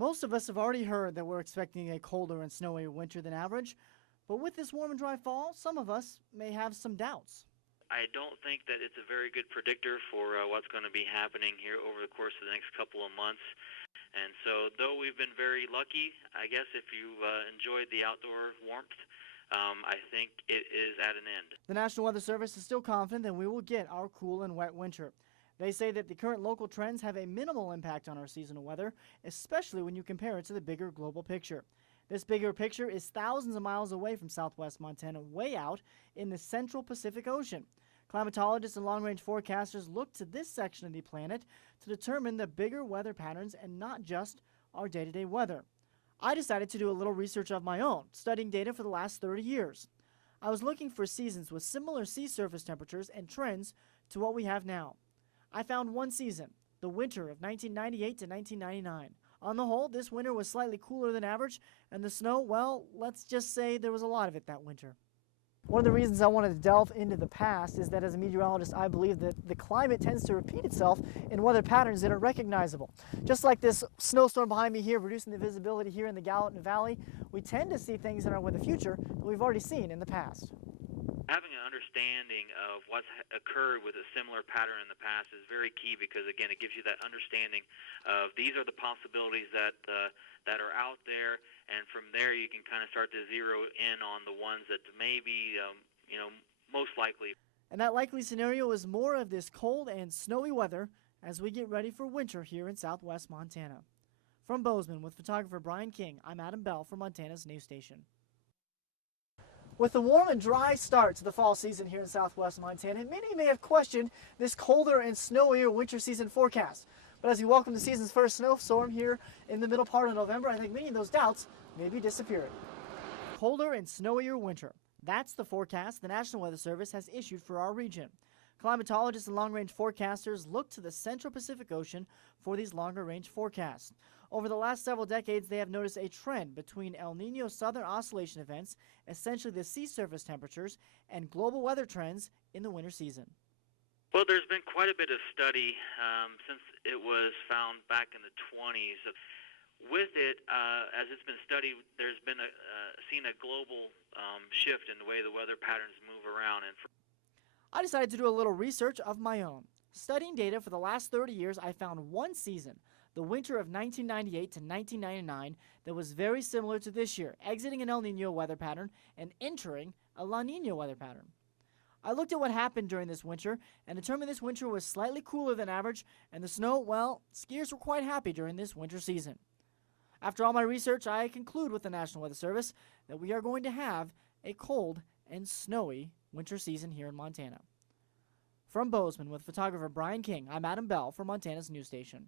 Most of us have already heard that we're expecting a colder and snowier winter than average, but with this warm and dry fall, some of us may have some doubts. I don't think that it's a very good predictor for what's going to be happening here over the course of the next couple of months. And so, though we've been very lucky, I guess, if you've enjoyed the outdoor warmth, I think it is at an end. The National Weather Service is still confident that we will get our cool and wet winter. They say that the current local trends have a minimal impact on our seasonal weather, especially when you compare it to the bigger global picture. This bigger picture is thousands of miles away from southwest Montana, way out in the central Pacific Ocean. Climatologists and long-range forecasters look to this section of the planet to determine the bigger weather patterns and not just our day-to-day weather. I decided to do a little research of my own, studying data for the last 30 years. I was looking for seasons with similar sea surface temperatures and trends to what we have now. I found one season, the winter of 1998 to 1999. On the whole, this winter was slightly cooler than average, and the snow, well, let's just say there was a lot of it that winter. One of the reasons I wanted to delve into the past is that as a meteorologist, I believe that the climate tends to repeat itself in weather patterns that are recognizable. Just like this snowstorm behind me here, reducing the visibility here in the Gallatin Valley, we tend to see things in our weather future that we've already seen in the past. Having an understanding of what's occurred with a similar pattern in the past is very key because, again, it gives you that understanding of these are the possibilities that are out there, and from there you can kind of start to zero in on the ones that may be, most likely. And that likely scenario is more of this cold and snowy weather as we get ready for winter here in southwest Montana. From Bozeman with photographer Brian King, I'm Adam Bell for Montana's news station. With the warm and dry start to the fall season here in southwest Montana, many may have questioned this colder and snowier winter season forecast. But as we welcome the season's first snowstorm here in the middle part of November, I think many of those doubts may be disappearing. Colder and snowier winter. That's the forecast the National Weather Service has issued for our region. Climatologists and long-range forecasters look to the central Pacific Ocean for these longer-range forecasts. Over the last several decades, they have noticed a trend between El Nino Southern Oscillation events, essentially the sea surface temperatures, and global weather trends in the winter season. Well, there's been quite a bit of study since it was found back in the 20s. With it, as it's been studied, there's been seen a global shift in the way the weather patterns move around. I decided to do a little research of my own. Studying data for the last 30 years, I found one season, the winter of 1998 to 1999, that was very similar to this year, exiting an El Nino weather pattern and entering a La Nina weather pattern. I looked at what happened during this winter and determined this winter was slightly cooler than average, and the snow, well, skiers were quite happy during this winter season. After all my research, I conclude with the National Weather Service that we are going to have a cold and snowy winter season here in Montana. From Bozeman with photographer Brian King, I'm Adam Bell for Montana's news station.